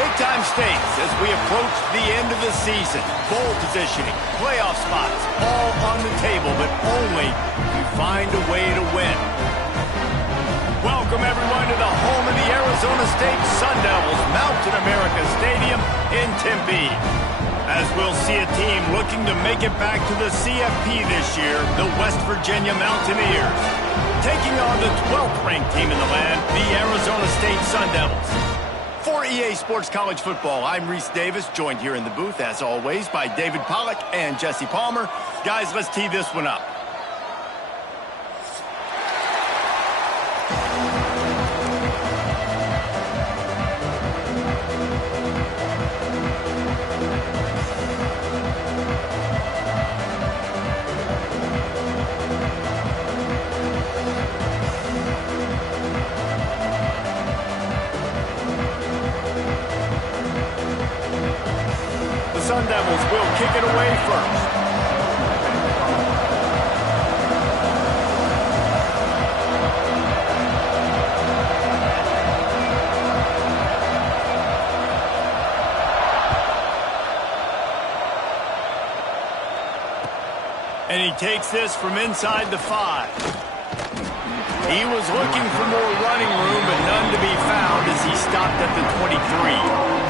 Big-time stakes as we approach the end of the season. Bowl positioning, playoff spots, all on the table, but only if you find a way to win. Welcome, everyone, to the home of the Arizona State Sun Devils, Mountain America Stadium in Tempe. As we'll see a team looking to make it back to the CFP this year, the West Virginia Mountaineers, taking on the 12th-ranked team in the land, the Arizona State Sun Devils. For EA Sports College Football, I'm Reese Davis, joined here in the booth, as always, by David Pollack and Jesse Palmer. Guys, let's tee this one up. Sun Devils will kick it away first. And he takes this from inside the 5. He was looking for more running room, but none to be found as he stopped at the 23.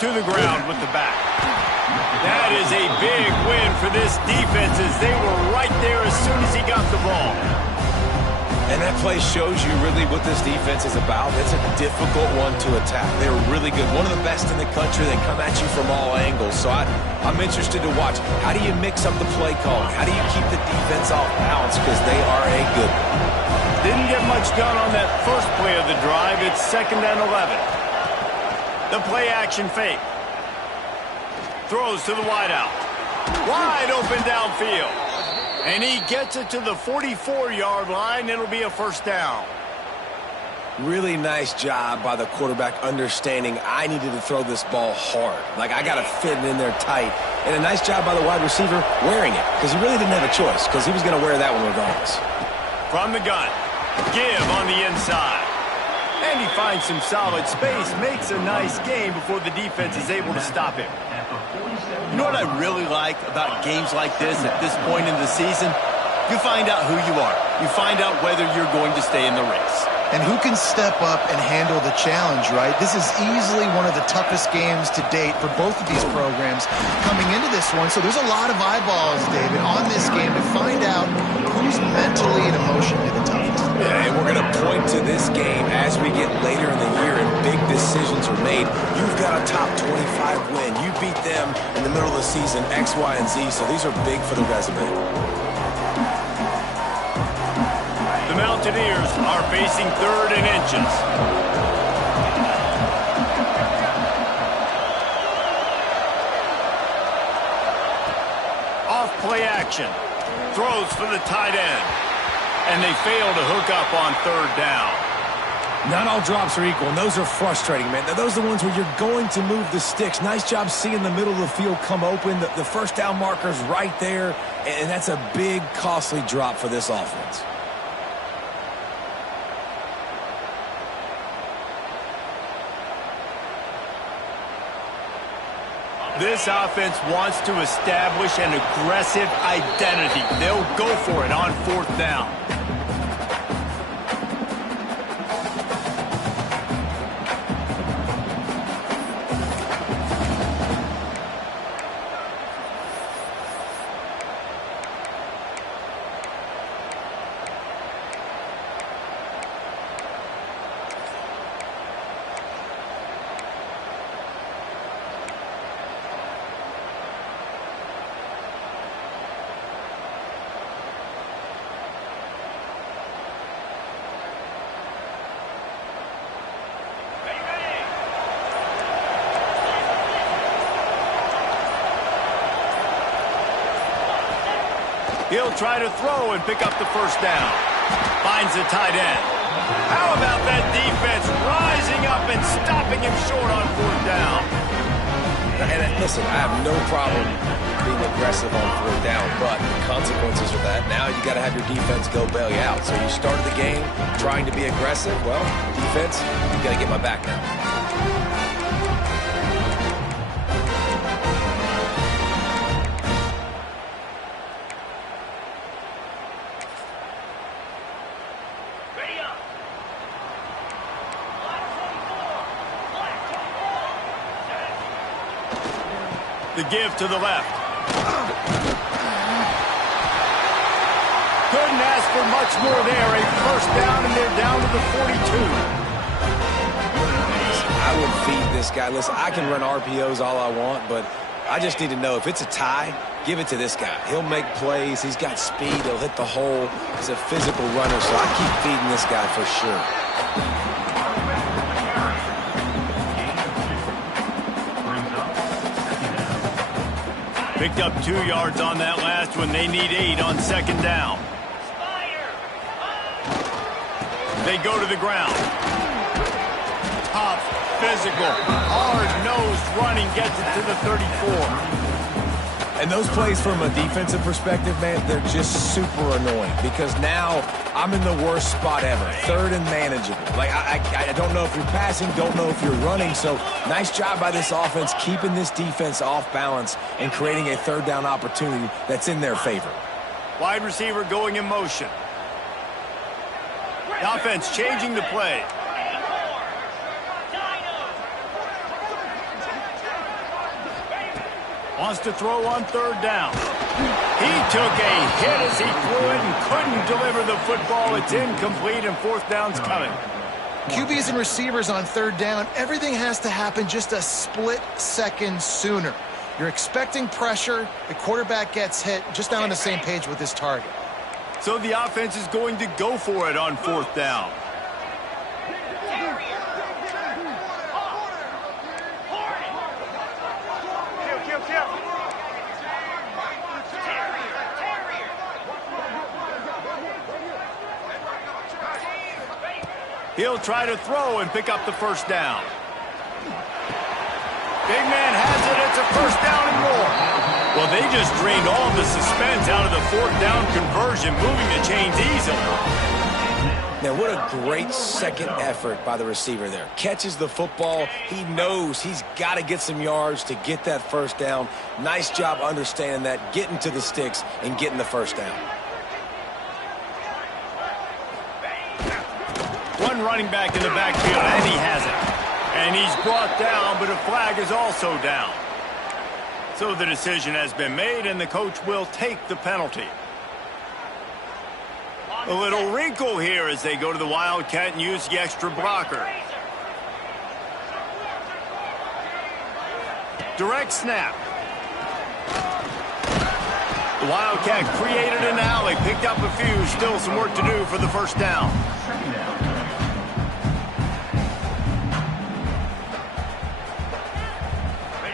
To the ground with the back. That is a big win for this defense as they were right there as soon as he got the ball. And that play shows you really what this defense is about. It's a difficult one to attack. They're really good. One of the best in the country. They come at you from all angles. So I'm interested to watch. How do you mix up the play calling? How do you keep the defense off balance? Because they are a good one. Didn't get much done on that first play of the drive. It's 2nd and 11. The play action fake. Throws to the wideout. Wide open downfield. And he gets it to the 44-yard line. It'll be a first down. Really nice job by the quarterback understanding I needed to throw this ball hard. Like, I got to fit it in there tight. And a nice job by the wide receiver wearing it, because he really didn't have a choice, because he was going to wear that one regardless. From the gun. Give on the inside. And he finds some solid space, makes a nice game before the defense is able to stop him. You know what I really like about games like this at this point in the season? You find out who you are. You find out whether you're going to stay in the race. And who can step up and handle the challenge, right? This is easily one of the toughest games to date for both of these programs coming into this one. So there's a lot of eyeballs, David, on this game to find out who's mentally and emotionally the toughest. Yeah, and we're going to point to this game as we get later in the year and big decisions are made. You've got a top 25 win. You beat them in the middle of the season, X, Y, and Z. So these are big for the resume. The Mountaineers are facing 3rd and inches. Off play action. Throws for the tight end. And they fail to hook up on 3rd down. Not all drops are equal, and those are frustrating, man. Those are the ones where you're going to move the sticks. Nice job seeing the middle of the field come open. The first down marker's right there, and that's a big, costly drop for this offense. This offense wants to establish an aggressive identity. They'll go for it on 4th down. He'll try to throw and pick up the first down. Finds the tight end. How about that defense rising up and stopping him short on fourth down? And listen, I have no problem being aggressive on fourth down, but the consequences of that, now you got to have your defense go bail you out. So you started the game trying to be aggressive. Well, defense, you got to get my back now. The give to the left. Couldn't ask for much more there. A first down, and they're down to the 42. I would feed this guy. Listen, I can run RPOs all I want, but I just need to know if it's a tie, give it to this guy. He'll make plays. He's got speed. He'll hit the hole. He's a physical runner, so I keep feeding this guy for sure. Picked up 2 yards on that last one. They need 8 on second down. They go to the ground. Tough, physical, hard-nosed running gets it to the 34. And those plays from a defensive perspective, man, they're just super annoying because now I'm in the worst spot ever. Third and manageable. Like, I don't know if you're passing, don't know if you're running. So nice job by this offense keeping this defense off balance and creating a third down opportunity that's in their favor. Wide receiver going in motion. The offense changing the play. Wants to throw on third down. He took a hit as he threw it and couldn't deliver the football. It's incomplete, and fourth down's coming. QBs and receivers on third down, everything has to happen just a split second sooner. You're expecting pressure. The quarterback gets hit. Just not on the same page with his target. So the offense is going to go for it on fourth down. He'll try to throw and pick up the first down. Big man has it. It's a first down and more. Well, they just drained all the suspense out of the fourth down conversion, moving the chains easily. Now, what a great second effort by the receiver there. Catches the football. He knows he's got to get some yards to get that first down. Nice job understanding that, getting to the sticks and getting the first down. One running back in the backfield, and he has it. And he's brought down, but a flag is also down. So the decision has been made, and the coach will take the penalty. A little wrinkle here as they go to the Wildcat and use the extra blocker. Direct snap. The Wildcat created an alley, picked up a few, still some work to do for the first down.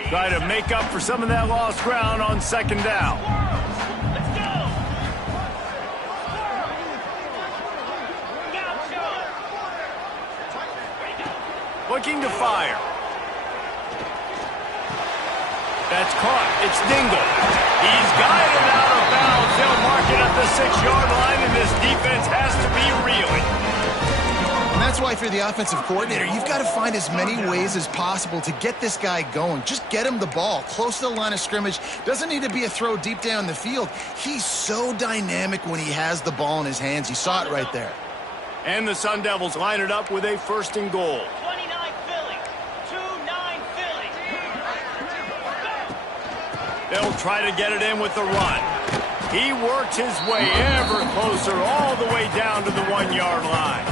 Try to make up for some of that lost ground on second down. Looking to fire. That's caught. It's Dingle. He's guided out of bounds. They'll mark it at the 6-yard line, and this defense has to be reeling. And that's why if you're the offensive coordinator, you've got to find as many ways as possible to get this guy going. Just get him the ball close to the line of scrimmage. Doesn't need to be a throw deep down the field. He's so dynamic when he has the ball in his hands. You saw it right there. And the Sun Devils line it up with a first and goal. 29 Philly. 2-9 Philly. They'll try to get it in with the run. He works his way ever closer all the way down to the 1-yard line.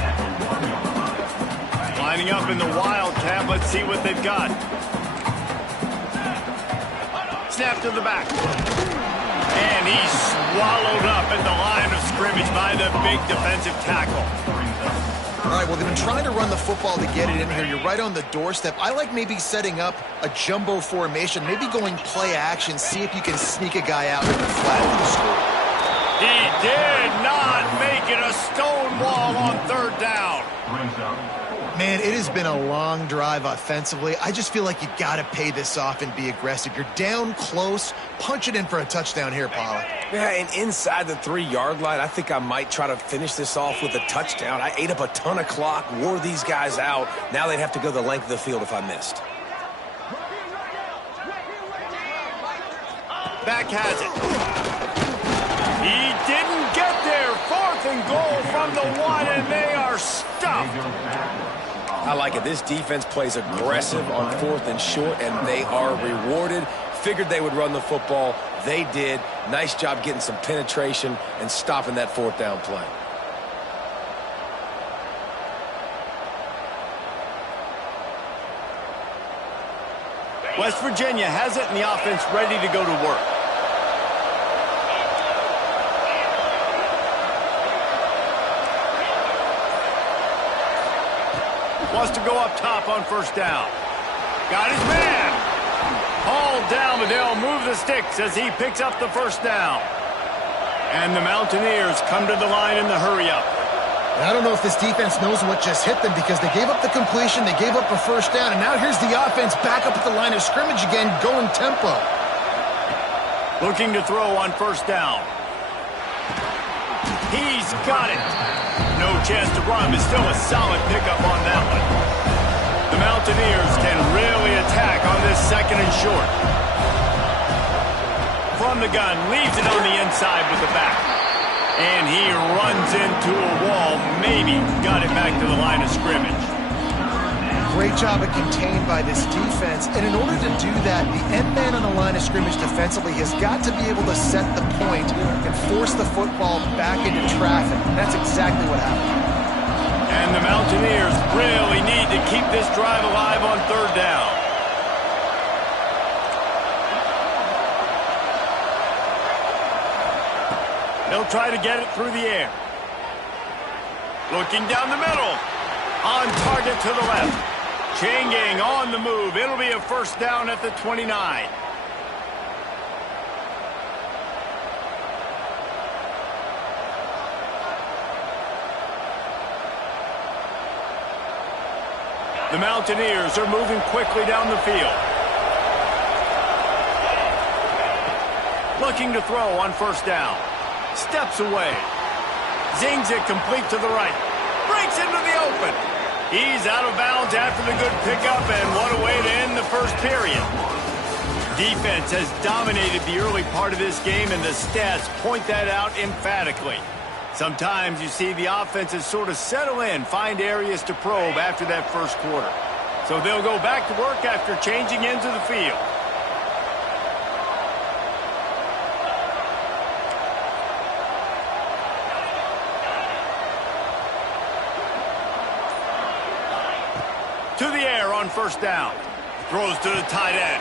Lining up in the Wildcat. Let's see what they've got. Snap to the back. And he's swallowed up at the line of scrimmage by the big defensive tackle. All right, well, they've been trying to run the football to get it in here. You're right on the doorstep. I like maybe setting up a jumbo formation, maybe going play action, see if you can sneak a guy out in the flat for the score. He did not make it a stone wall on third down. Man, it has been a long drive offensively. I just feel like you got to pay this off and be aggressive. You're down close. Punch it in for a touchdown here, Pollard. Yeah, and inside the 3-yard line, I think I might try to finish this off with a touchdown. I ate up a ton of clock, wore these guys out. Now they'd have to go the length of the field if I missed. Back has it. He didn't get there. 4th and goal from the 1, and they are stuffed. I like it. This defense plays aggressive on 4th and short, and they are rewarded. Figured they would run the football. They did. Nice job getting some penetration and stopping that 4th down play. West Virginia has it, and the offense ready to go to work. Wants to go up top on 1st down. Got his man. Hauled down, but they'll move the sticks as he picks up the 1st down. And the Mountaineers come to the line in the hurry-up. I don't know if this defense knows what just hit them because they gave up the completion, they gave up a 1st down, and now here's the offense back up at the line of scrimmage again, going tempo. Looking to throw on 1st down. He's got it. No chance to run, but still a solid pickup on that one. The Mountaineers can really attack on this 2nd and short. From the gun, leaves it on the inside with the back. And he runs into a wall, maybe got it back to the line of scrimmage. Great job of contained by this defense, and in order to do that, the end man on the line of scrimmage defensively has got to be able to set the point and force the football back into traffic. That's exactly what happened. And the Mountaineers really need to keep this drive alive on 3rd down. They'll try to get it through the air. Looking down the middle. On target to the left. Chain gang on the move. It'll be a 1st down at the 29. The Mountaineers are moving quickly down the field. Looking to throw on 1st down. Steps away. Zings it complete to the right. Breaks into the open. He's out of bounds after the good pickup, and what a way to end the 1st period. Defense has dominated the early part of this game, and the stats point that out emphatically. Sometimes you see the offenses sort of settle in, find areas to probe after that 1st quarter. So they'll go back to work after changing into the field. To the air on 1st down. Throws to the tight end.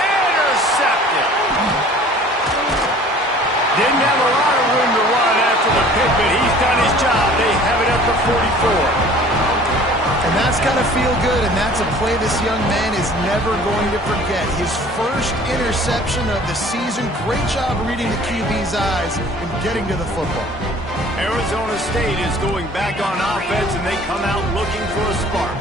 Intercepted. Didn't have a lot of room to run after the pick, but he's done his job. They have it at the 44. And that's got to feel good, and that's a play this young man is never going to forget. His 1st interception of the season. Great job reading the QB's eyes and getting to the football. Arizona State is going back on offense, and they come out looking for a spark.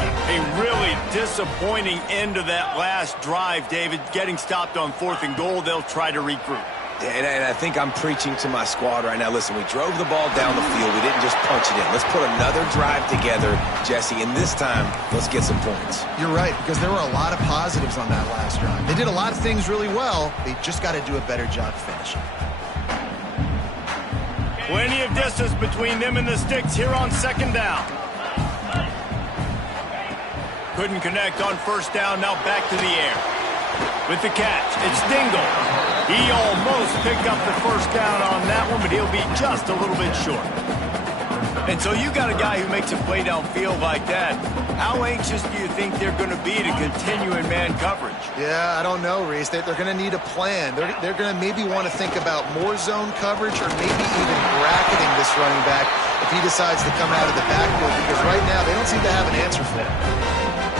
A really disappointing end to that last drive, David. Getting stopped on 4th and goal, they'll try to regroup. And I think I'm preaching to my squad right now. Listen, we drove the ball down the field. We didn't just punch it in. Let's put another drive together, Jesse, and this time, let's get some points. You're right, because there were a lot of positives on that last drive. They did a lot of things really well. They just got to do a better job finishing. Plenty of distance between them and the sticks here on 2nd down. Couldn't connect on 1st down, now back to the air. With the catch, it's Dingle. He almost picked up the 1st down on that one, but he'll be just a little bit short. And so you got a guy who makes a play downfield like that. How anxious do you think they're going to be to continue in man coverage? Yeah, I don't know, Reese. They're going to need a plan. They're going to maybe want to think about more zone coverage or maybe even bracketing this running back if he decides to come out of the backfield, because right now they don't seem to have an answer for him.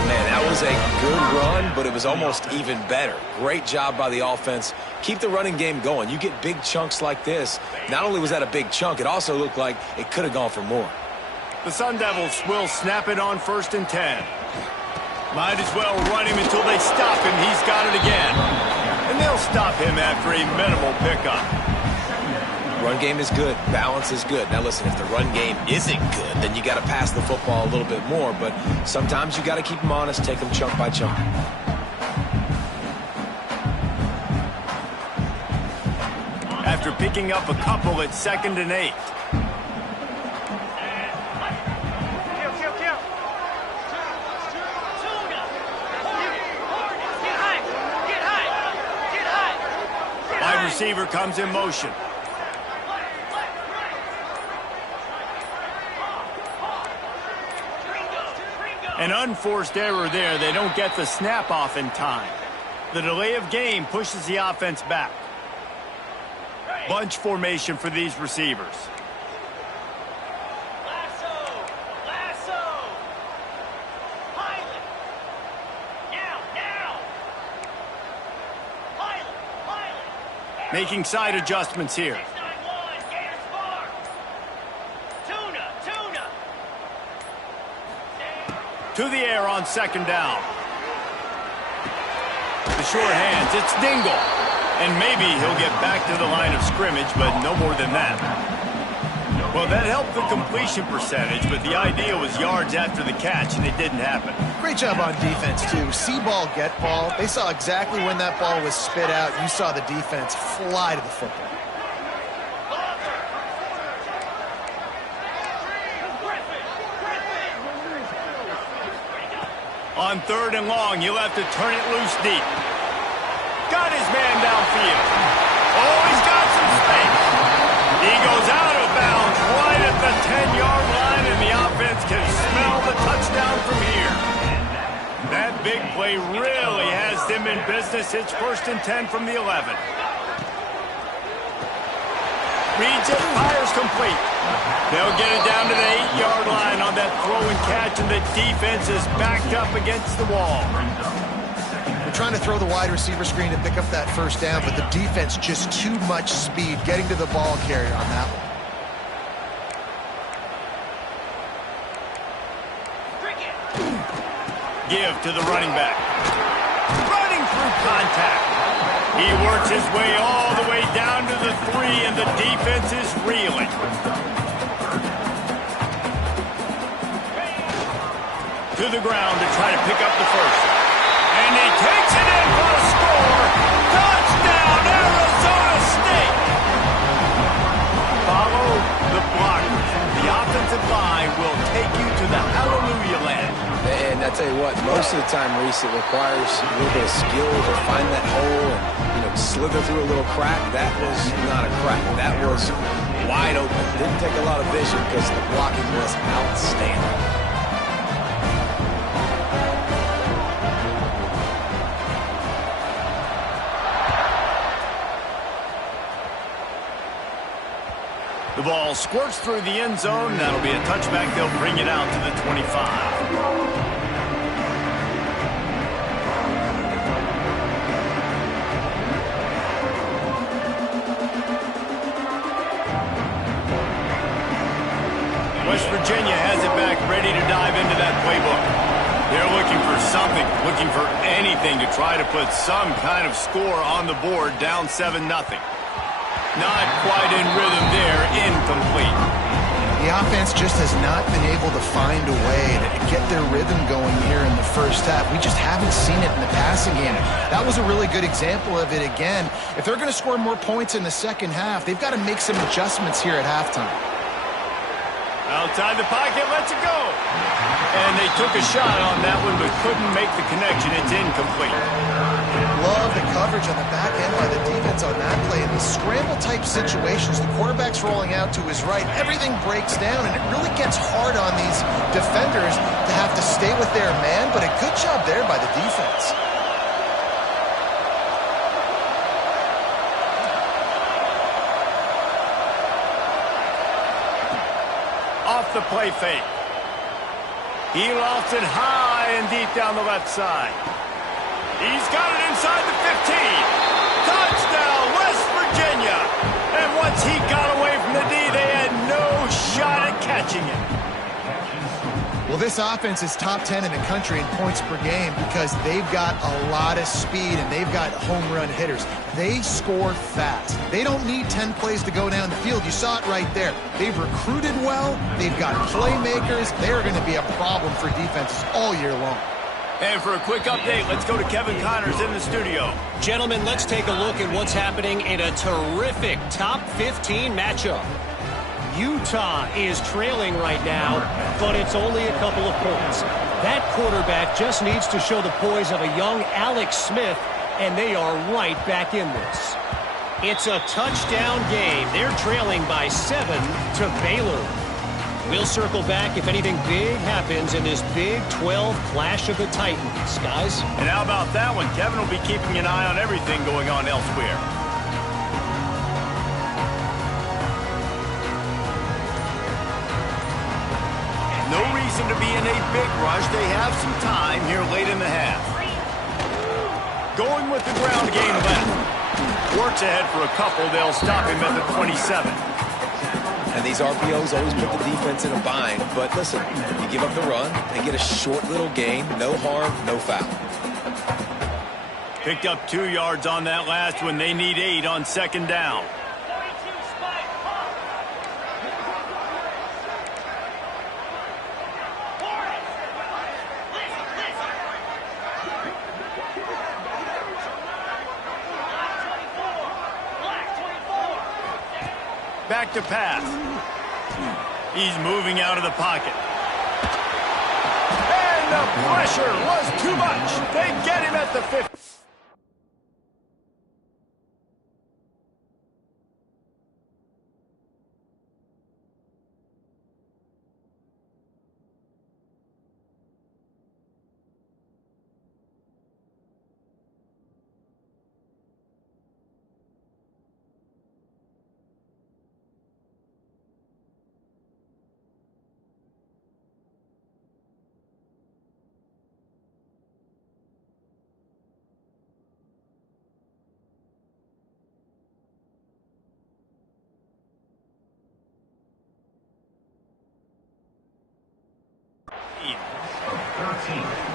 Man, that was a good run, but it was almost even better. Great job by the offense keep the running game going. You get big chunks like this. Not only was that a big chunk, it also looked like it could have gone for more. The Sun Devils will snap it on 1st and 10. Might as well run him until they stop him. He's got it again. And they'll stop him after a minimal pickup. Run game is good. Balance is good. Now listen, if the run game isn't good, then you got to pass the football a little bit more. But sometimes you got to keep them honest, take them chunk by chunk. After picking up a couple at 2nd and 8. Wide receiver comes in motion. An unforced error there. They don't get the snap off in time. The delay of game pushes the offense back. Bunch formation for these receivers. Lasso. Pilot. Now. Pilot. Making side adjustments here. 691, Gator Spark. Tuna. To the air on 2nd down. The short hands, it's Dingle. And maybe he'll get back to the line of scrimmage, but no more than that. Well, that helped the completion percentage, but the idea was yards after the catch, and it didn't happen. Great job on defense, too. See ball, get ball. They saw exactly when that ball was spit out. You saw the defense fly to the football. On 3rd and long, you'll have to turn it loose deep. Got his man downfield. Oh, he's got some space. He goes out of bounds right at the 10-yard line, and the offense can smell the touchdown from here. That big play really has them in business. It's 1st and 10 from the 11. Reads it, fires complete. They'll get it down to the 8-yard line on that throw and catch, and the defense is backed up against the wall. They're trying to throw the wide receiver screen to pick up that 1st down, but the defense just too much speed getting to the ball carrier on that one. Give to the running back. Running through contact. He works his way all the way down to the 3, and the defense is reeling. To the ground to try to pick up the 1st. And he takes it in for a score. Touchdown, Arizona State. Follow the blockers. The offensive line will take you to the hallelujah land. And I tell you what, most of the time, Reese, it requires a little bit of skill to find that hole and, slither through a little crack. That was not a crack. That was wide open. Didn't take a lot of vision because the blocking was outstanding. The ball squirts through the end zone. That'll be a touchback. They'll bring it out to the 25. West Virginia has it back, ready to dive into that playbook. They're looking for something, looking for anything to try to put some kind of score on the board, down 7-0. Not quite in rhythm there, incomplete. The offense just has not been able to find a way to get their rhythm going here in the 1st half. We just haven't seen it in the passing game. That was a really good example of it again. If they're going to score more points in the 2nd half, they've got to make some adjustments here at halftime. Outside the pocket, lets it go. And they took a shot on that one, but couldn't make the connection. It's incomplete. Love the coverage on the back end by the defense on that play. In these scramble-type situations, the quarterback's rolling out to his right. Everything breaks down, and it really gets hard on these defenders to have to stay with their man, but a good job there by the defense. Off the play fake. He lofts it high and deep down the left side. He's got it inside the 15. Touchdown, once he got away from the D, they had no shot at catching him. Well, this offense is top 10 in the country in points per game because they've got a lot of speed and they've got home run hitters. They score fast. They don't need 10 plays to go down the field. You saw it right there. They've recruited well. They've got playmakers. They're going to be a problem for defenses all year long. And for a quick update, let's go to Kevin Connors in the studio. Gentlemen, let's take a look at what's happening in a terrific top 15 matchup. Utah is trailing right now, but it's only a couple of points. That quarterback just needs to show the poise of a young Alex Smith, and they are right back in this. It's a touchdown game. They're trailing by 7 to Baylor. We'll circle back if anything big happens in this Big 12 Clash of the Titans, guys. And how about that one? Kevin will be keeping an eye on everything going on elsewhere. No reason to be in a big rush. They have some time here late in the half. Going with the ground game left. Works ahead for a couple. They'll stop him at the 27. And these RPOs always put the defense in a bind. But listen, you give up the run, they get a short little gain. No harm, no foul. Picked up 2 yards on that last one. They need 8 on second down. Back to pass. He's moving out of the pocket. And the pressure was too much. They get him at the 50.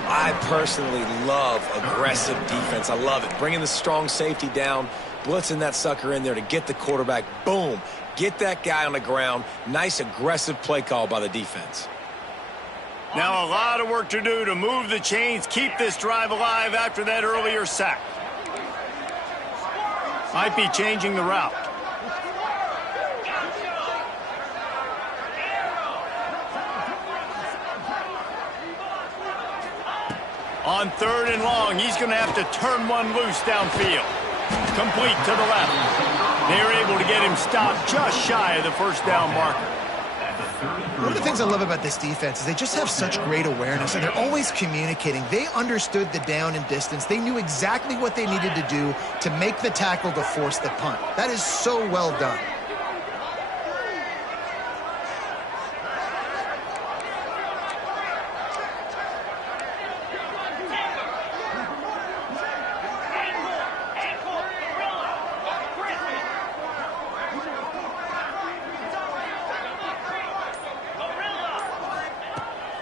I personally love aggressive defense. I love it. Bringing the strong safety down, blitzing that sucker in there to get the quarterback. Boom. Get that guy on the ground. Nice aggressive play call by the defense. Now a lot of work to do to move the chains, keep this drive alive after that earlier sack. Might be changing the route. On 3rd and long, he's going to have to turn one loose downfield. Complete to the left. They're able to get him stopped just shy of the first down marker. One of the things I love about this defense is they just have such great awareness, and they're always communicating. They understood the down and distance. They knew exactly what they needed to do to make the tackle to force the punt. That is so well done.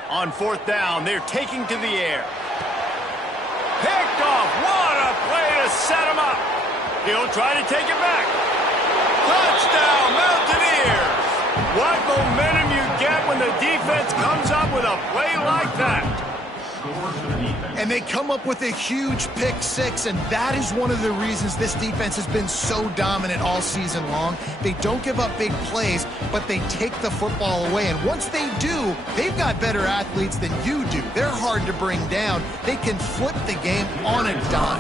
On 4th down, they're taking to the air. Picked off. What a play to set him up. He'll try to take it back. Touchdown, Mountaineers. What momentum you get when the defense comes up with a play like that. And they come up with a huge pick six, and that is one of the reasons this defense has been so dominant all season long. They don't give up big plays, but they take the football away. And once they do, they've got better athletes than you do. They're hard to bring down. They can flip the game on a dime.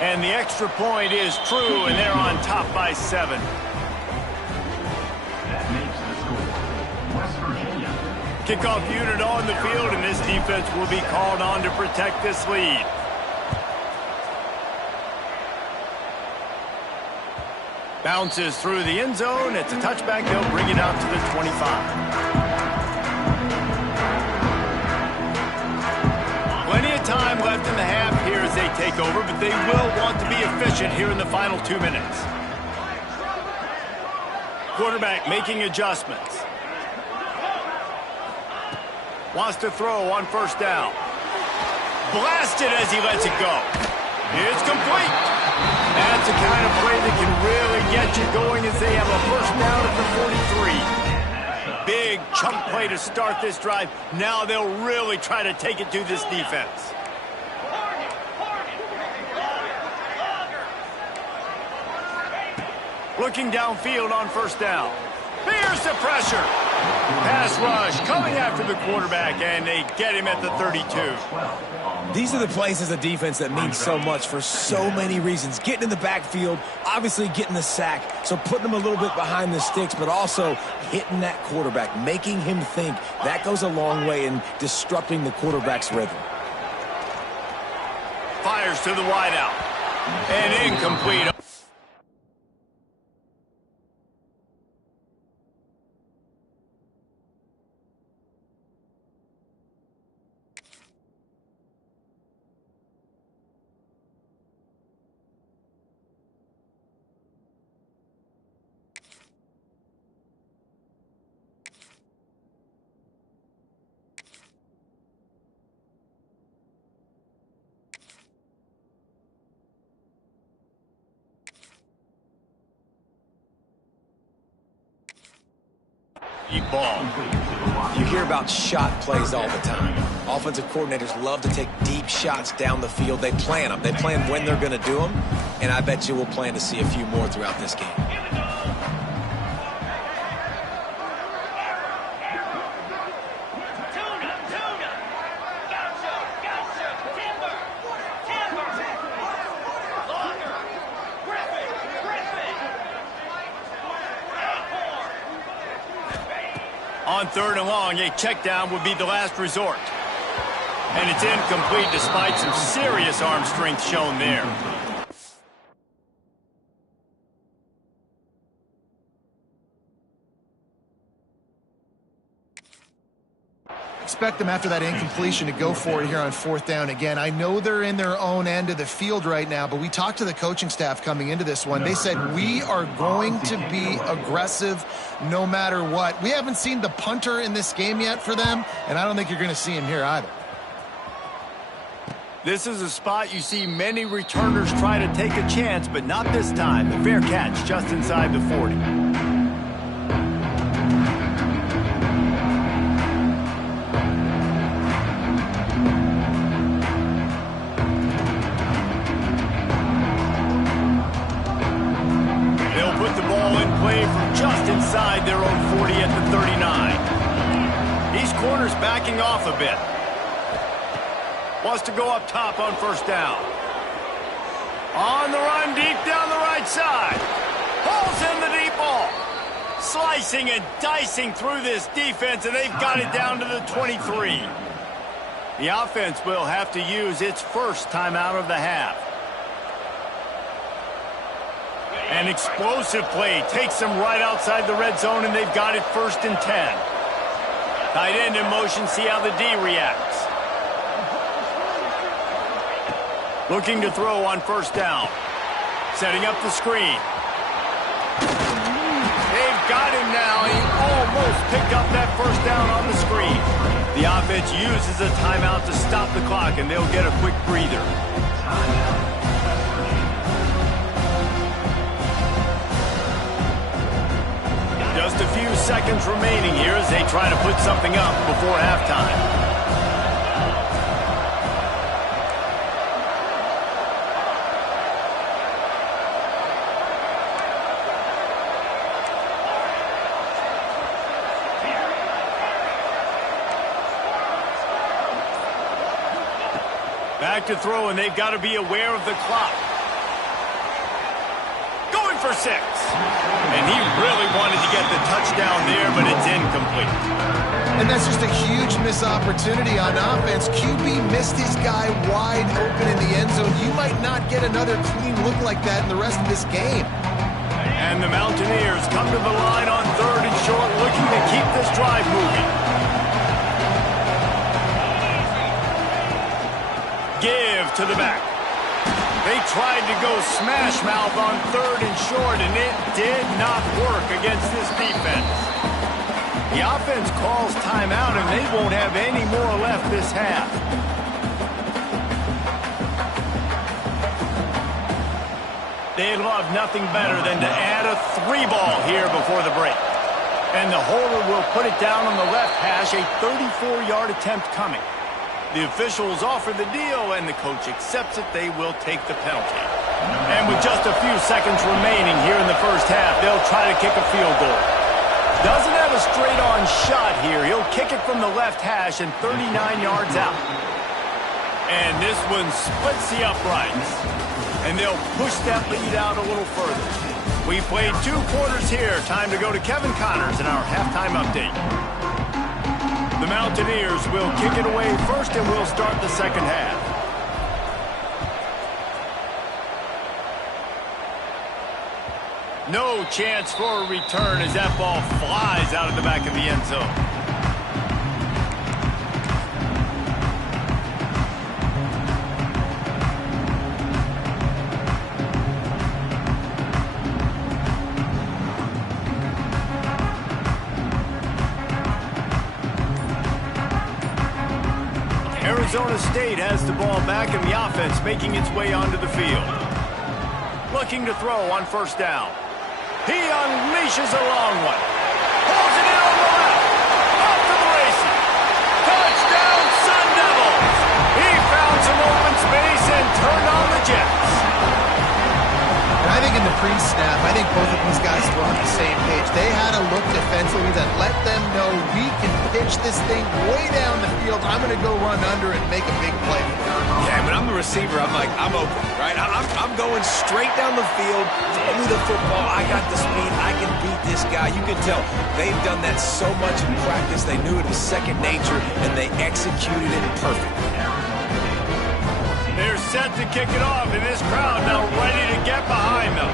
And the extra point is true, and they're on top by 7. Kickoff unit on the field, and this defense will be called on to protect this lead. Bounces through the end zone. It's a touchback. They'll bring it out to the 25. Plenty of time left in the half here as they take take over, but they will want to be efficient here in the final 2 minutes. Quarterback making adjustments. Wants to throw on first down. Blasted as he lets it go. It's complete. That's the kind of play that can really get you going as they have a first down at the 43. Big chunk play to start this drive. Now they'll really try to take it to this defense. Looking downfield on first down. Here's the pressure. Pass rush coming after the quarterback, and they get him at the 32. These are the plays as a defense that mean so much for so many reasons. Getting in the backfield, obviously getting the sack, so putting them a little bit behind the sticks, but also hitting that quarterback, making him think. That goes a long way in disrupting the quarterback's rhythm. Fires to the wideout. And incomplete. Ball. You hear about shot plays all the time. Offensive coordinators love to take deep shots down the field. They plan them. They plan when they're going to do them, and I bet you we'll plan to see a few more throughout this game. On third and long, a check down would be the last resort. And it's incomplete despite some serious arm strength shown there. Expect them after that incompletion to go for it here on fourth down again. I know they're in their own end of the field right now, but we talked to the coaching staff coming into this one. They said, we are going to be aggressive no matter what. We haven't seen the punter in this game yet for them, and I don't think you're going to see him here either. This is a spot you see many returners try to take a chance, but not this time. The fair catch just inside the 40. Just inside their own 40 at the 39. These corners backing off a bit. Wants to go up top on first down. On the run deep down the right side. Pulls in the deep ball. Slicing and dicing through this defense, and they've got it down to the 23. The offense will have to use its first timeout of the half. An explosive play takes them right outside the red zone, and they've got it first and 10. Tight end in motion, see how the D reacts. Looking to throw on first down. Setting up the screen. They've got him now. He almost picked up that first down on the screen. The offense uses a timeout to stop the clock, and they'll get a quick breather. Just a few seconds remaining here as they try to put something up before halftime. Back to throw, and they've got to be aware of the clock. Going for 6. And he really wanted to get the touchdown there, but it's incomplete. And that's just a huge missed opportunity on offense. QB missed his guy wide open in the end zone. You might not get another clean look like that in the rest of this game. And the Mountaineers come to the line on third and short, looking to keep this drive moving. Give to the back. They tried to go smash mouth on 3rd and short, and it did not work against this defense. The offense calls timeout, and they won't have any more left this half. They'd love nothing better than to add a 3-ball here before the break. And the holder will put it down on the left hash, a 34-yard attempt coming. The officials offer the deal, and the coach accepts it. They will take the penalty. And with just a few seconds remaining here in the first half, they'll try to kick a field goal. Doesn't have a straight-on shot here. He'll kick it from the left hash and 39 yards out. And this one splits the uprights. And they'll push that lead out a little further. We played 2 quarters here. Time to go to Kevin Connors in our halftime update. The Mountaineers will kick it away first, and we'll start the second half. No chance for a return as that ball flies out of the back of the end zone. Arizona State has the ball back, and the offense making its way onto the field. Looking to throw on 1st down. He unleashes a long one. Pulls it in on the left. Off to the races. Touchdown, Sun Devils. He found some open space and turned on the Jets. And I think in the pre-snap, I think both of these guys were on the same page. They had a look defensively that let them know we can pitch this thing way down the field. I'm going to go run under and make a big play. Yeah, when I'm the receiver, I'm like, I'm open, right? I'm going straight down the field. Throw me the football. I got the speed. I can beat this guy. You can tell they've done that so much in practice. They knew it was second nature, and they executed it perfectly. They're set to kick it off, and this crowd now ready to get behind them.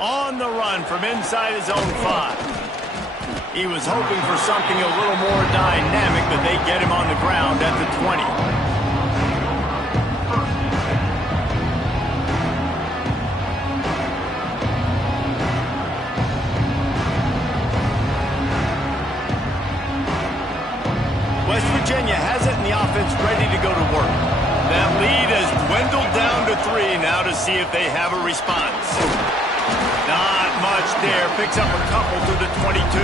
On the run from inside his own 5. He was hoping for something a little more dynamic, but they get him on the ground at the 20. West Virginia has it, and the offense ready to go to work. That lead has dwindled down to 3 now to see if they have a response. Not much there. Picks up a couple to the 22.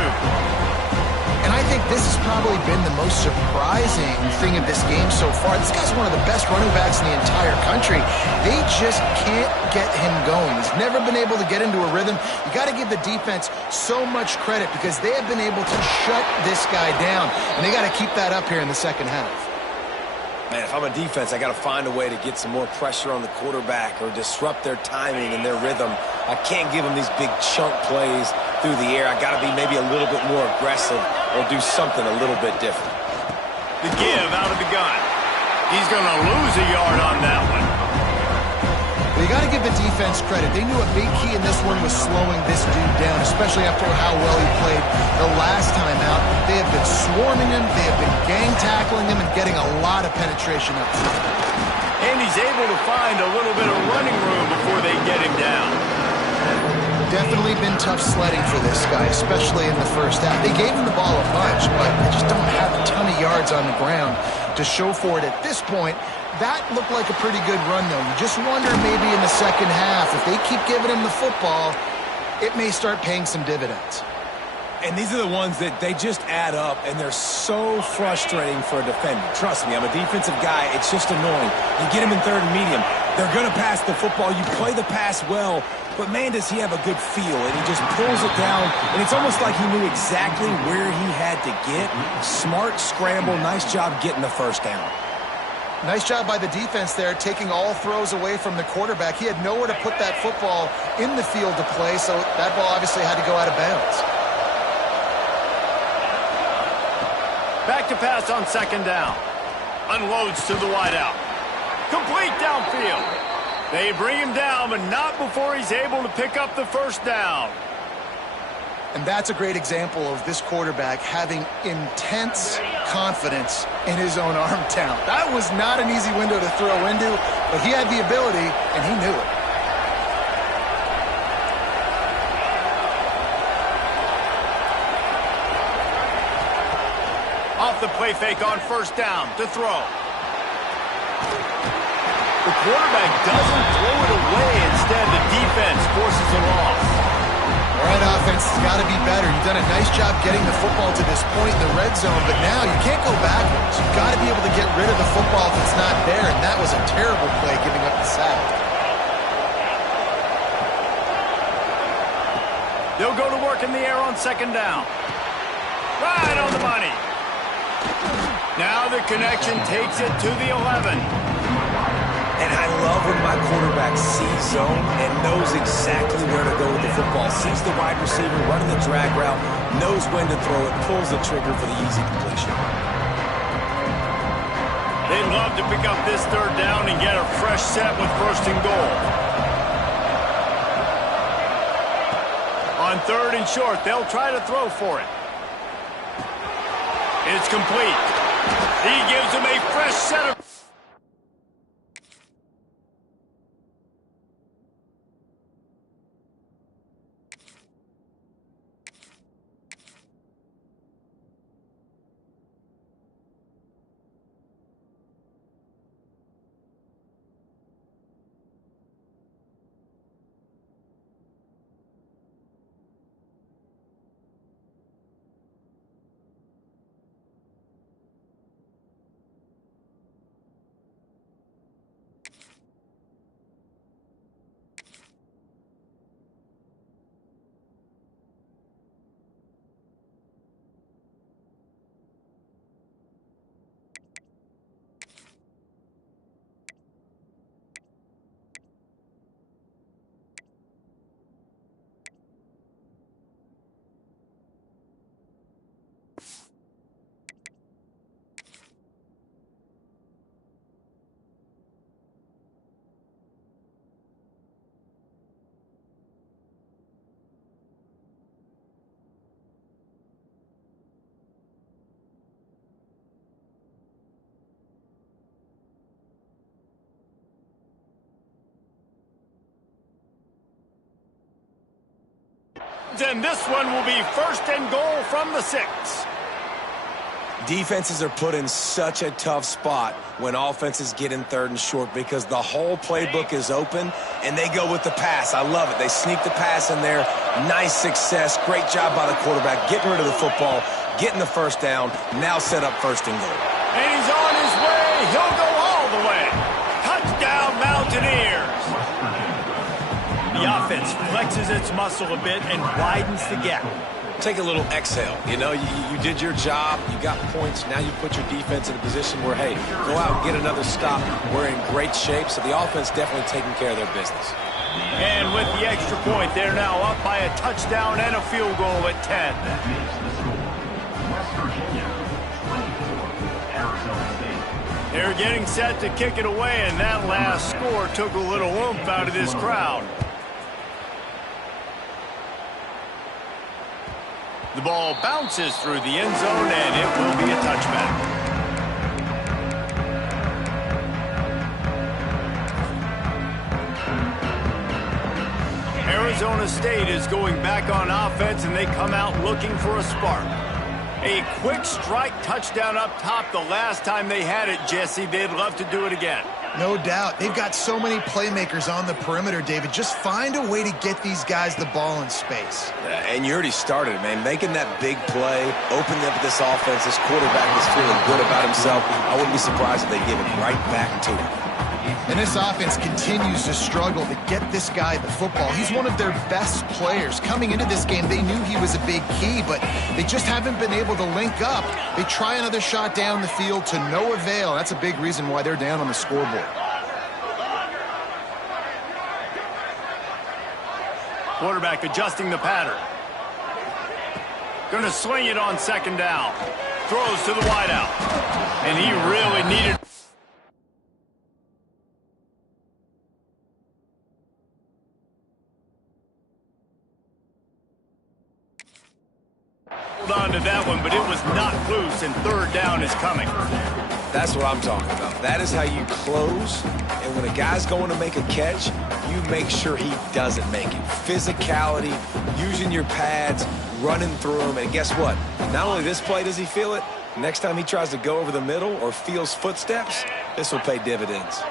And I think this has probably been the most surprising thing of this game so far. This guy's one of the best running backs in the entire country. They just can't get him going. He's never been able to get into a rhythm. You got to give the defense so much credit because they have been able to shut this guy down. And they got to keep that up here in the second half. Man, if I'm a defense, I got to find a way to get some more pressure on the quarterback or disrupt their timing and their rhythm. I can't give them these big chunk plays through the air. I got to be maybe a little bit more aggressive or do something a little bit different. The give out of the gun. He's going to lose a yard on that one. Well, you got to give the defense credit. They knew a big key in this one was slowing this dude down, especially after how well he played the last time out. They have been swarming him. They have been gang tackling him and getting a lot of penetration up front. And he's able to find a little bit of running room before they get him down. Definitely been tough sledding for this guy, especially in the first half. They gave him the ball a bunch, but they just don't have a ton of yards on the ground to show for it at this point. That looked like a pretty good run, though. You just wonder maybe in the second half, if they keep giving him the football, it may start paying some dividends. And these are the ones that they just add up, and they're so frustrating for a defender. Trust me, I'm a defensive guy. It's just annoying. You get him in 3rd and medium. They're going to pass the football. You play the pass well, but, man, does he have a good feel. And he just pulls it down, and it's almost like he knew exactly where he had to get. Smart scramble. Nice job getting the first down. Nice job by the defense there, taking all throws away from the quarterback. He had nowhere to put that football in the field to play, so that ball obviously had to go out of bounds. Back to pass on 2nd down. Unloads to the wideout. Complete downfield. They bring him down, but not before he's able to pick up the 1st down. And that's a great example of this quarterback having intense confidence in his own arm talent. That was not an easy window to throw into, but he had the ability, and he knew it. Off the play fake on first down to throw. The quarterback doesn't throw it away. Instead, the defense forces a loss. All right, offense has got to be better. You've done a nice job getting the football to this point in the red zone, but now you can't go backwards. You've got to be able to get rid of the football if it's not there, and that was a terrible play giving up the sack. They'll go to work in the air on second down. Right on the money. Now the connection takes it to the 11. And I love when my quarterback sees zone and knows exactly where to go with the football. Sees the wide receiver running the drag route, knows when to throw it, pulls the trigger for the easy completion. They'd love to pick up this third down and get a fresh set with first and goal. On third and short, they'll try to throw for it. It's complete. He gives him a fresh set of... And this one will be first and goal from the 6. Defenses are put in such a tough spot when offenses get in third and short because the whole playbook is open and they go with the pass. I love it. They sneak the pass in there. Nice success. Great job by the quarterback getting rid of the football, getting the first down, now set up first and goal. And he's on his way. He'll go all the way. Touchdown, Mountaineers. The offense flexes its muscle a bit and widens the gap. Take a little exhale. You know, you did your job. You got points. Now you put your defense in a position where, hey, go out and get another stop. We're in great shape, so the offense definitely taking care of their business. And with the extra point, they're now up by a touchdown and a field goal at 10. They're getting set to kick it away, and that last score took a little oomph out of this crowd. The ball bounces through the end zone, and it will be a touchback. Arizona State is going back on offense, and they come out looking for a spark. A quick strike touchdown up top the last time they had it, Jesse. They'd love to do it again. No doubt. They've got so many playmakers on the perimeter, David. Just find a way to get these guys the ball in space. And you already started, man. Making that big play, opening up this offense. This quarterback is feeling good about himself. I wouldn't be surprised if they give it right back to him. And this offense continues to struggle to get this guy the football. He's one of their best players. Coming into this game, they knew he was a big key, but they just haven't been able to link up. They try another shot down the field to no avail. That's a big reason why they're down on the scoreboard. Quarterback adjusting the pattern. Going to swing it on second down. Throws to the wideout. And he really needed... Hold on to that one, but it was not loose, and third down is coming. That's what I'm talking about. That is how you close, and when a guy's going to make a catch, you make sure he doesn't make it. Physicality, using your pads, running through them, and guess what? Not only this play does he feel it, next time he tries to go over the middle or feels footsteps, this will pay dividends.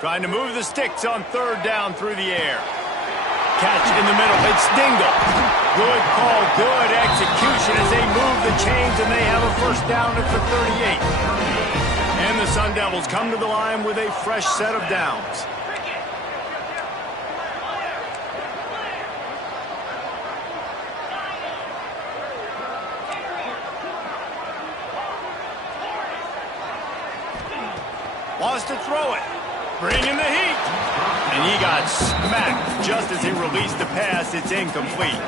Trying to move the sticks on third down through the air. Catch in the middle. It's Dingle. Good call, good execution as they move the chains, and they have a first down at the 38. And the Sun Devils come to the line with a fresh set of downs. Wants to throw it. Bringing the heat. And he got smacked just as he released the pass. It's incomplete.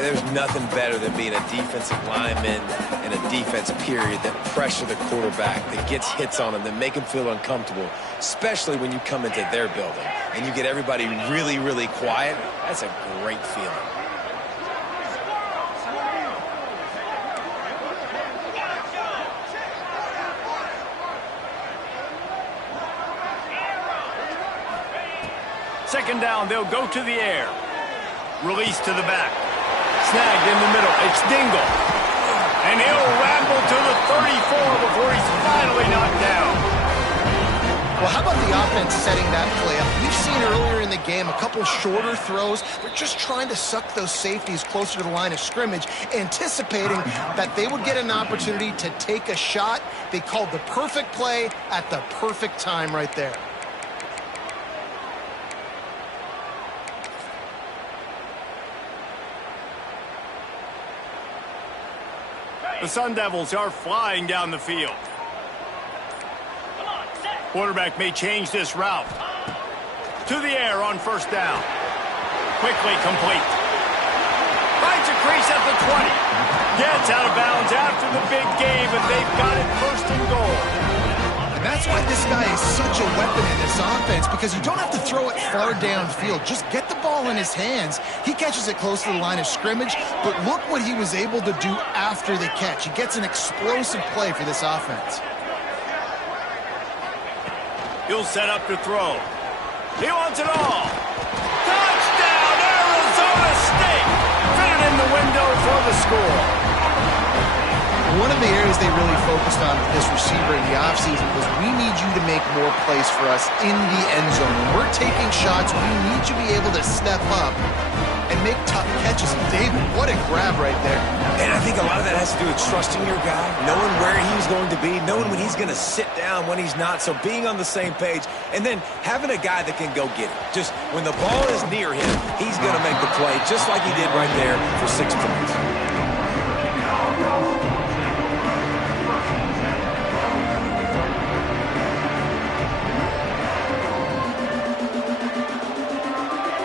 There's nothing better than being a defensive lineman in a defense period that pressure the quarterback, that gets hits on him, that make him feel uncomfortable, especially when you come into their building and you get everybody really, really quiet. That's a great feeling. Second down, they'll go to the air. Release to the back. Snagged in the middle. It's Dingle. And he'll ramble to the 34 before he's finally knocked down. Well, how about the offense setting that play up? We've seen earlier in the game a couple shorter throws. They're just trying to suck those safeties closer to the line of scrimmage, anticipating that they would get an opportunity to take a shot. They called the perfect play at the perfect time right there. The Sun Devils are flying down the field. Quarterback may change this route. To the air on first down. Quickly complete. Finds a crease at the 20. Gets out of bounds after the big game, and they've got it first and goal. And that's why this guy is such a weapon in this offense, because you don't have to throw it far downfield. Just get the ball in his hands. He catches it close to the line of scrimmage, but look what he was able to do after the catch. He gets an explosive play for this offense. He'll set up to throw. He wants it all. Touchdown, Arizona State! Fitted in the window for the score. One of the areas they really focused on with this receiver in the offseason was, we need you to make more plays for us in the end zone. When we're taking shots, we need you to be able to step up and make tough catches. And David, what a grab right there. And I think a lot of that has to do with trusting your guy, knowing where he's going to be, knowing when he's going to sit down, when he's not, so being on the same page, and then having a guy that can go get it. Just when the ball is near him, he's going to make the play, just like he did right there for 6 points.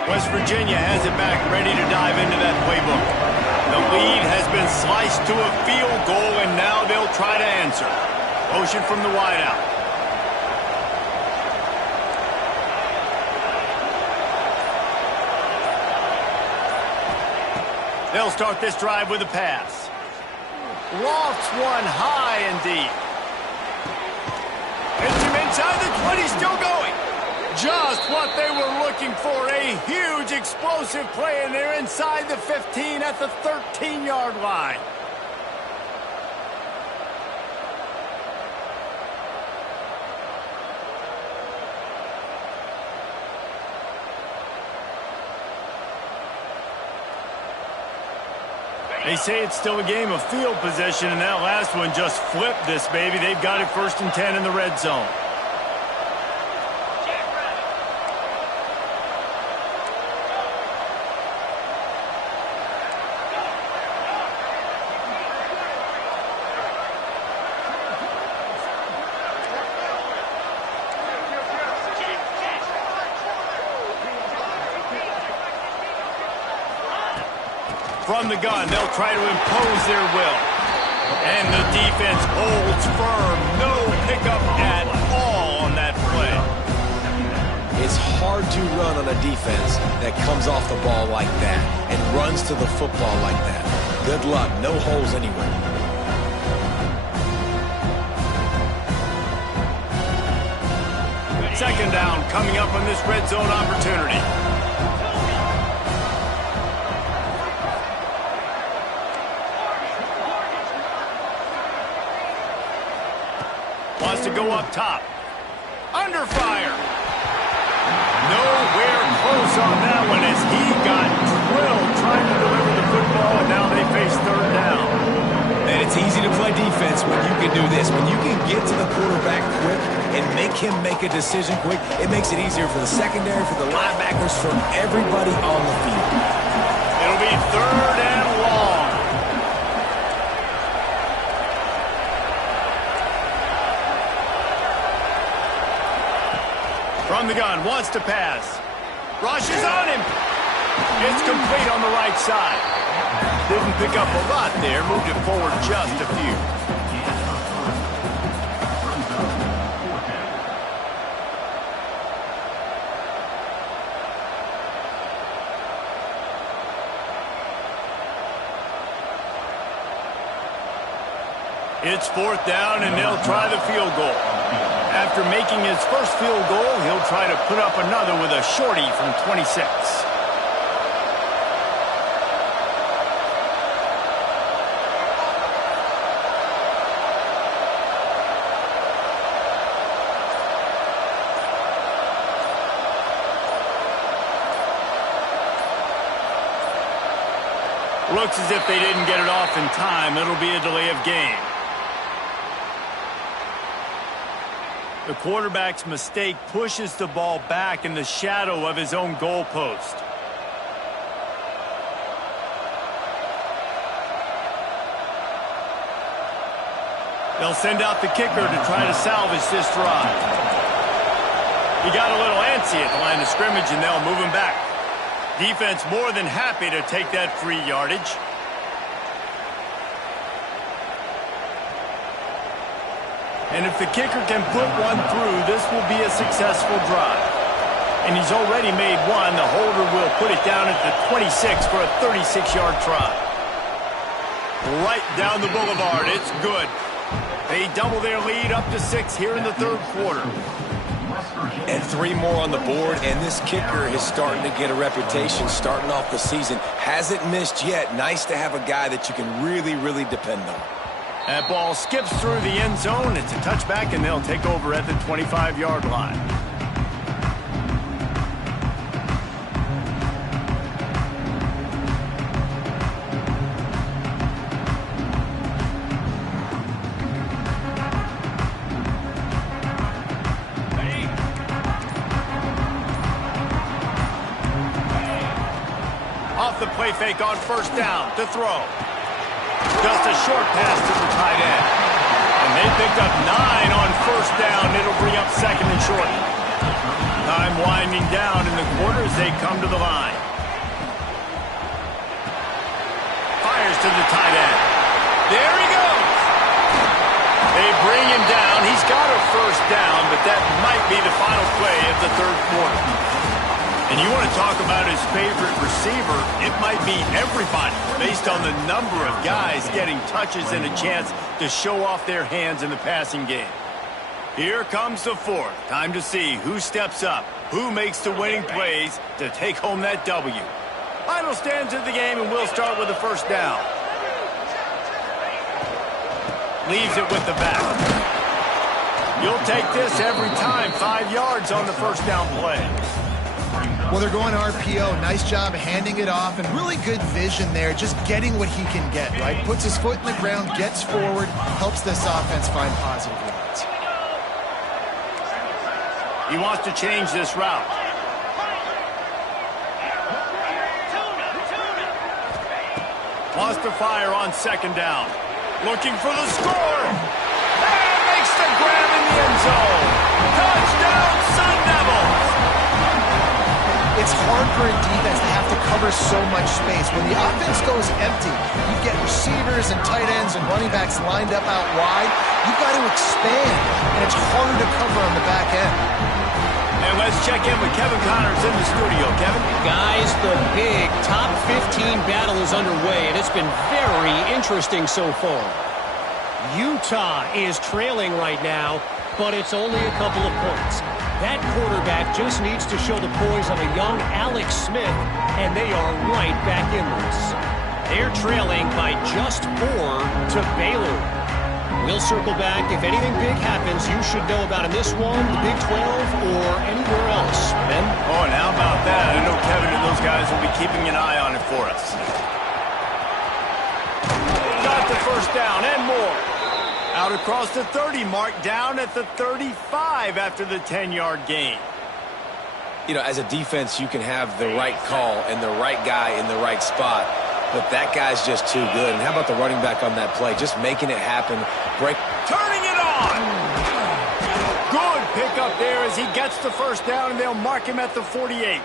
West Virginia has it back, ready to dive into that playbook. The lead has been sliced to a field goal, and now they'll try to answer. Motion from the wideout. They'll start this drive with a pass. Lofts one high and deep. Hits him inside the 20, still going. Just what they were looking for, a huge explosive play, and they're inside the 15 at the 13-yard line. They say it's still a game of field possession, and that last one just flipped this baby. They've got it 1st and 10 in the red zone. From the gun, they'll try to impose their will. And the defense holds firm. No pickup at all on that play. It's hard to run on a defense that comes off the ball like that and runs to the football like that. Good luck. No holes anywhere. Second down coming up on this red zone opportunity. Wants to go up top. Under fire. Nowhere close on that one as he got drilled trying to deliver the football, and now they face third down. And it's easy to play defense when you can do this. When you can get to the quarterback quick and make him make a decision quick, it makes it easier for the secondary, for the linebackers, for everybody on the field. It'll be third and long. From the gun, wants to pass. Rushes on him. It's complete on the right side. Didn't pick up a lot there, moved it forward just a few. It's fourth down, and they'll try the field goal. After making his first field goal, he'll try to put up another with a shorty from 26. Looks as if they didn't get it off in time. It'll be a delay of game. The quarterback's mistake pushes the ball back in the shadow of his own goalpost. They'll send out the kicker to try to salvage this drive. He got a little antsy at the line of scrimmage, and they'll move him back. Defense more than happy to take that free yardage. And if the kicker can put one through, this will be a successful drive. And he's already made one. The holder will put it down at the 26 for a 36-yard try. Right down the boulevard. It's good. They double their lead up to 6 here in the third quarter. And 3 more on the board, and this kicker is starting to get a reputation starting off the season. Hasn't missed yet. Nice to have a guy that you can really, really depend on. That ball skips through the end zone. It's a touchback, and they'll take over at the 25-yard line. Off the play fake on first down to throw. Just a short pass to the tight end. And they picked up 9 on first down. It'll bring up second and short. Time winding down in the quarter as they come to the line. Fires to the tight end. There he goes. They bring him down. He's got a first down, but that might be the final play of the third quarter. And you want to talk about his favorite receiver, it might be everybody based on the number of guys getting touches and a chance to show off their hands in the passing game. Here comes the fourth. Time to see who steps up, who makes the winning plays to take home that W. Final stands of the game, and we'll start with the first down. Leaves it with the back. You'll take this every time. 5 yards on the first down play. Well, they're going RPO. Nice job handing it off, and really good vision there, just getting what he can get, right? Puts his foot in the ground, gets forward, helps this offense find positive yards. He wants to change this route. Wants to fire on second down. Looking for the score. And makes the grab in the end zone. Touchdown, Sun Devils! It's hard for a defense to have to covers so much space. When the offense goes empty, you get receivers and tight ends and running backs lined up out wide. You've got to expand, and it's harder to cover on the back end. And let's check in with Kevin Connors in the studio. Kevin? Guys, the big top 15 battle is underway, and it's been very interesting so far. Utah is trailing right now, but it's only a couple of points. That quarterback just needs to show the poise of a young Alex Smith, and they are right back in this. They're trailing by just 4 to Baylor. We'll circle back. If anything big happens, you should know about in this one, the Big 12, or anywhere else. Ben? Oh, and how about that? I know Kevin and those guys will be keeping an eye on it for us. Got the first down and more. Out across the 30 mark, down at the 35 after the 10-yard gain. You know, as a defense, you can have the right call and the right guy in the right spot, but that guy's just too good. And how about the running back on that play? Just making it happen. Turning it on! Good pickup there as he gets the first down, and they'll mark him at the 48.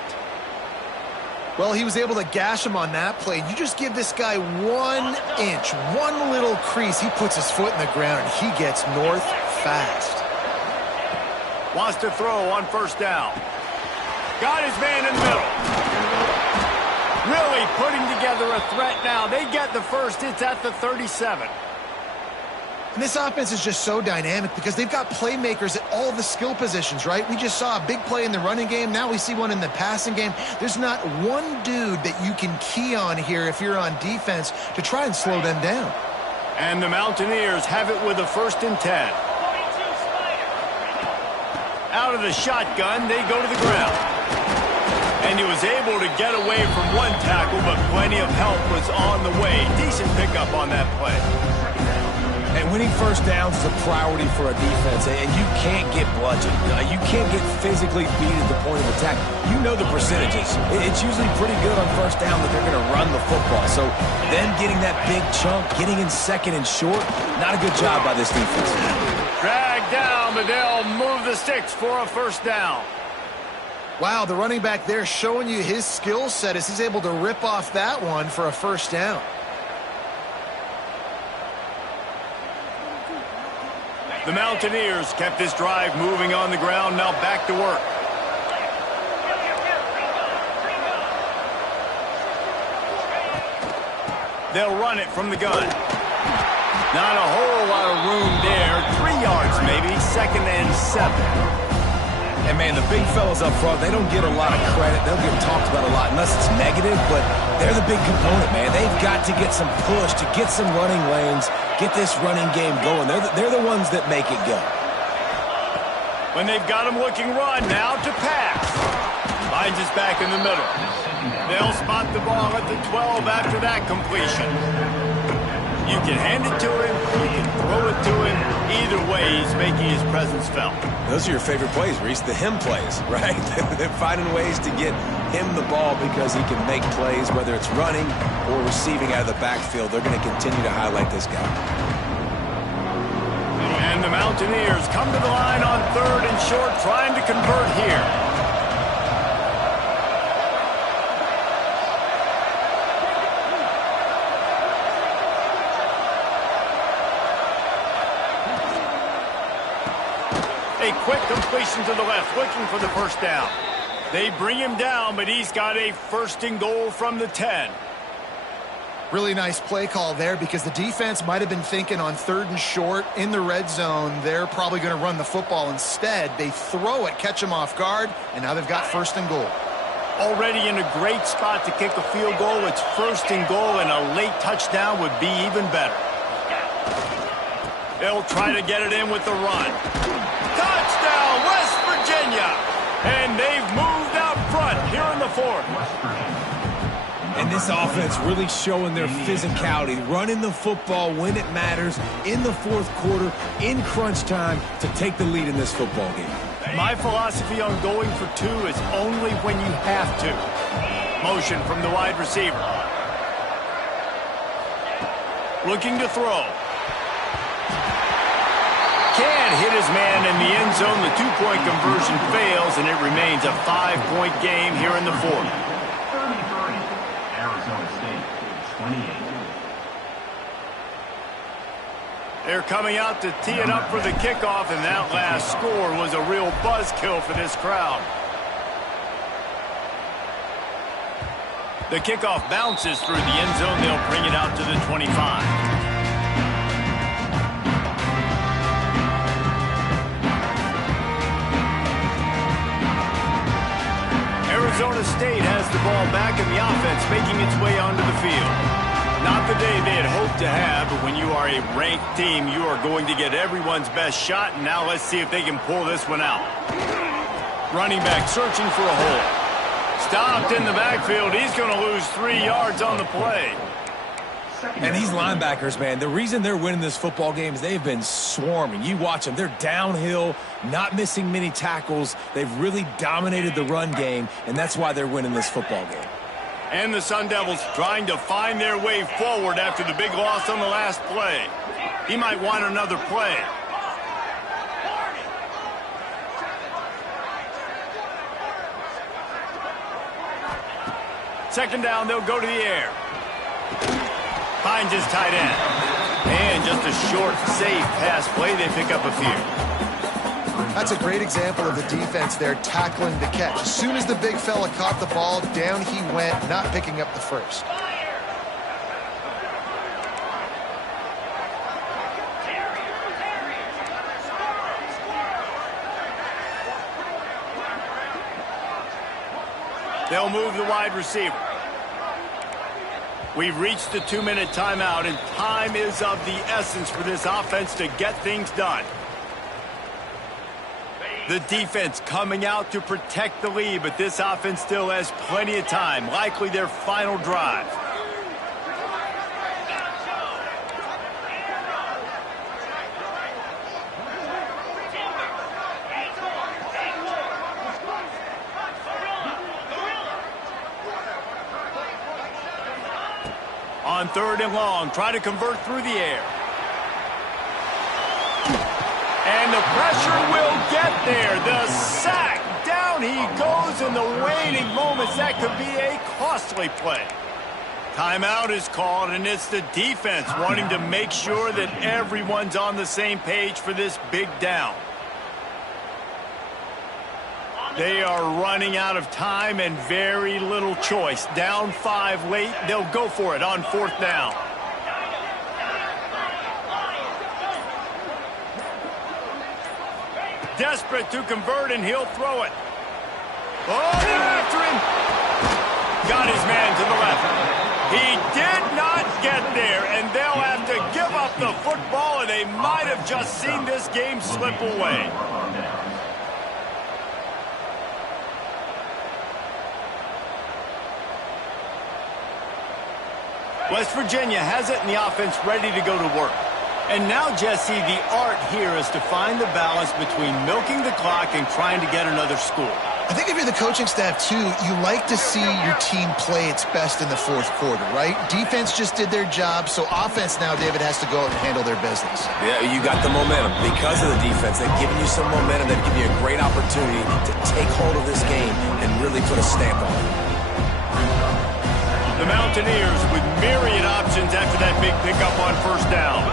Well, he was able to gash him on that play. You just give this guy 1 inch, one little crease. He puts his foot in the ground, and he gets north fast. Wants to throw on first down. Got his man in the middle. Really putting together a threat now. They get the first. It's at the 37. And this offense is just so dynamic because they've got playmakers at all the skill positions, right? We just saw a big play in the running game. Now we see one in the passing game. There's not one dude that you can key on here if you're on defense to try and slow them down. And the Mountaineers have it with a 1st and 10. Out of the shotgun, they go to the ground. And he was able to get away from one tackle, but plenty of help was on the way. Decent pickup on that play. And winning first downs is a priority for a defense, and you can't get bludgeoned. You can't get physically beat at the point of attack. You know the percentages. It's usually pretty good on first down that they're going to run the football. So them getting that big chunk, getting in 2nd and short, not a good job by this defense. Dragged down, but they'll move the sticks for a first down. Wow, the running back there showing you his skill set as he's able to rip off that one for a first down. The Mountaineers kept this drive moving on the ground, now back to work. They'll run it from the gun. Not a whole lot of room there. 3 yards maybe, 2nd and 7. And, man, the big fellas up front, they don't get a lot of credit. They'll get talked about a lot unless it's negative, but they're the big component, man. They've got to get some push, to get some running lanes, get this running game going. They're the ones that make it go. When they've got him looking run, now to pass. Finds his back in the middle. They'll spot the ball at the 12 after that completion. You can hand it to him, you can throw it to him. Either way, he's making his presence felt. Those are your favorite plays, Reese, the him plays, right? They're finding ways to get him the ball because he can make plays, whether it's running or receiving out of the backfield. They're going to continue to highlight this guy. And the Mountaineers come to the line on 3rd and short, trying to convert here. A quick completion to the left, looking for the first down. They bring him down, but he's got a 1st and goal from the 10. Really nice play call there because the defense might have been thinking on 3rd and short in the red zone. They're probably going to run the football. Instead, they throw it, catch him off guard, and now they've got 1st and goal. Already in a great spot to kick a field goal. It's 1st and goal, and a late touchdown would be even better. They'll try to get it in with the run. Touchdown, West Virginia! And they've moved out front here in the 4th. And this offense really showing their physicality, running the football when it matters, in the 4th quarter, in crunch time, to take the lead in this football game. My philosophy on going for 2 is only when you have to. Motion from the wide receiver. Looking to throw. Can't hit his man in the end zone. The 2-point conversion fails, and it remains a 5-point game here in the 4th. They're coming out to tee it up for the kickoff, and that last score was a real buzzkill for this crowd. The kickoff bounces through the end zone. They'll bring it out to the 25. Arizona State has the ball back in the offense, making its way onto the field. Not the day they had hoped to have, but when you are a ranked team, you are going to get everyone's best shot, and now let's see if they can pull this one out. Running back searching for a hole. Stopped in the backfield. He's going to lose 3 yards on the play. And these linebackers, man, the reason they're winning this football game is they've been swarming. You watch them. They're downhill, not missing many tackles. They've really dominated the run game, and that's why they're winning this football game. And the Sun Devils trying to find their way forward after the big loss on the last play. He might want another play. Second down, they'll go to the air. Finds his tight end. And just a short, safe pass play. They pick up a few. That's a great example of the defense there tackling the catch. As soon as the big fella caught the ball, down he went, not picking up the first. They'll move the wide receiver. We've reached the 2-minute timeout, and time is of the essence for this offense to get things done. The defense coming out to protect the lead, but this offense still has plenty of time, likely their final drive. On 3rd and long, try to convert through the air. And the pressure will get there. The sack. Down he goes in the waning moments. That could be a costly play. Timeout is called, and it's the defense wanting to make sure that everyone's on the same page for this big down. They are running out of time and very little choice. Down 5 late. They'll go for it on 4th down. Desperate to convert, and he'll throw it. Oh, they're after him. Got his man to the left. He did not get there, and they'll have to give up the football, and they might have just seen this game slip away. West Virginia has it, and the offense ready to go to work. And now, Jesse, the art here is to find the balance between milking the clock and trying to get another score. I think if you're the coaching staff, too, you like to see your team play its best in the 4th quarter, right? Defense just did their job, so offense now, David, has to go out and handle their business. Yeah, you got the momentum. Because of the defense, they've given you some momentum. They've given you a great opportunity to take hold of this game and really put a stamp on it. The Mountaineers with myriad options after that big pickup on 1st down.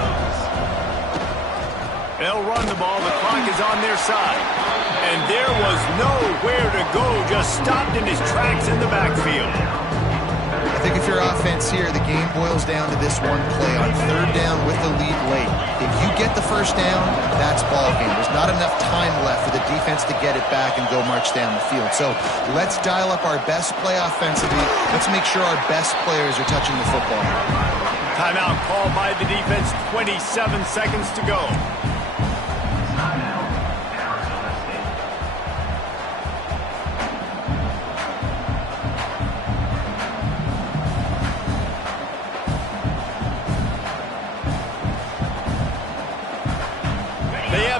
They'll run the ball. The clock is on their side. And there was nowhere to go. Just stopped in his tracks in the backfield. I think if you're offense here, the game boils down to this one play on 3rd down with the lead late. If you get the 1st down, that's ball game. There's not enough time left for the defense to get it back and go march down the field. So let's dial up our best play offensively. Let's make sure our best players are touching the football. Timeout called by the defense. 27 seconds to go.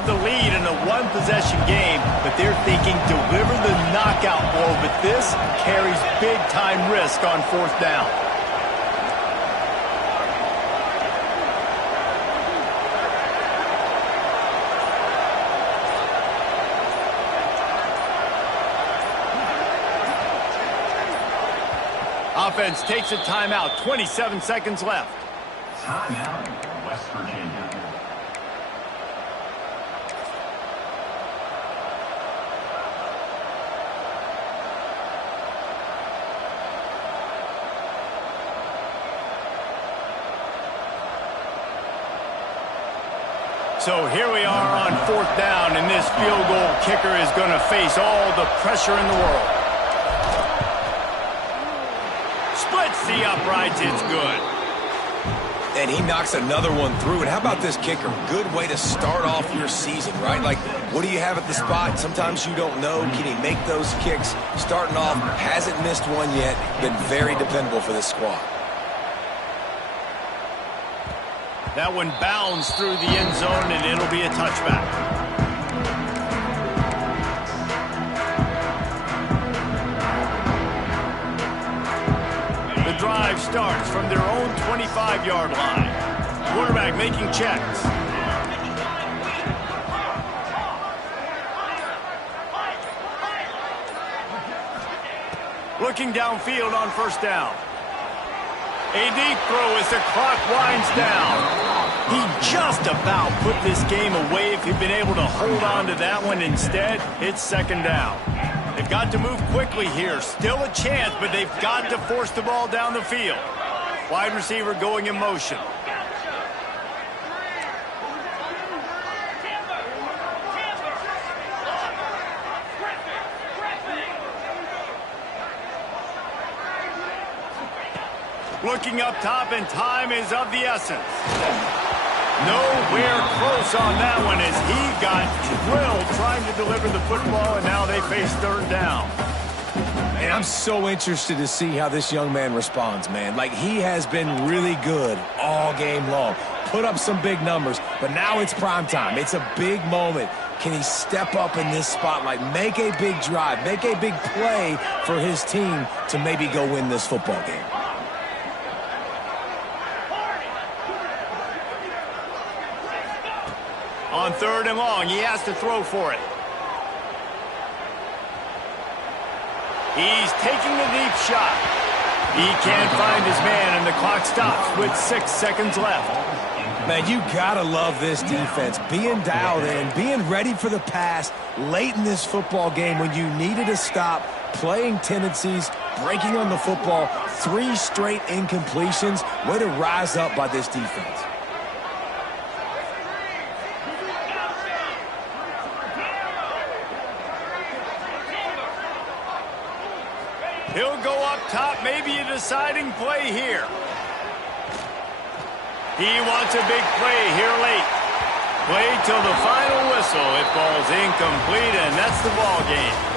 The lead in a one-possession game, but they're thinking deliver the knockout blow, but this carries big-time risk on 4th down. defense takes a timeout. 27 seconds left. Timeout, West Virginia. So here we are on 4th down, and this field goal kicker is going to face all the pressure in the world. Splits the uprights. It's good. And he knocks another one through. And how about this kicker? Good way to start off your season, right? Like, what do you have at the spot? Sometimes you don't know. Can he make those kicks? Starting off, hasn't missed one yet. Been very dependable for this squad. That one bounds through the end zone, and it'll be a touchback. The drive starts from their own 25-yard line. Quarterback making checks. Looking downfield on 1st down. A deep throw as the clock winds down. He just about put this game away if he'd been able to hold on to that one. Instead, it's 2nd down. They've got to move quickly here. Still a chance, but they've got to force the ball down the field. Wide receiver going in motion. Looking up top, and time is of the essence. Nowhere close on that one as he got drilled trying to deliver the football, and now they face 3rd down. And I'm so interested to see how this young man responds, man. Like, he has been really good all game long. Put up some big numbers, but now it's prime time. It's a big moment. Can he step up in this spotlight, make a big drive, make a big play for his team to maybe go win this football game? On 3rd and long, he has to throw for it. He's taking the deep shot. He can't find his man, and the clock stops with 6 seconds left. Man, you gotta love this defense. Being dialed in, being ready for the pass late in this football game when you needed to stop, playing tendencies, breaking on the football, 3 straight incompletions. Way to rise up by this defense. He'll go up top, maybe a deciding play here. He wants a big play here late. Play till the final whistle. It falls incomplete, and that's the ball game.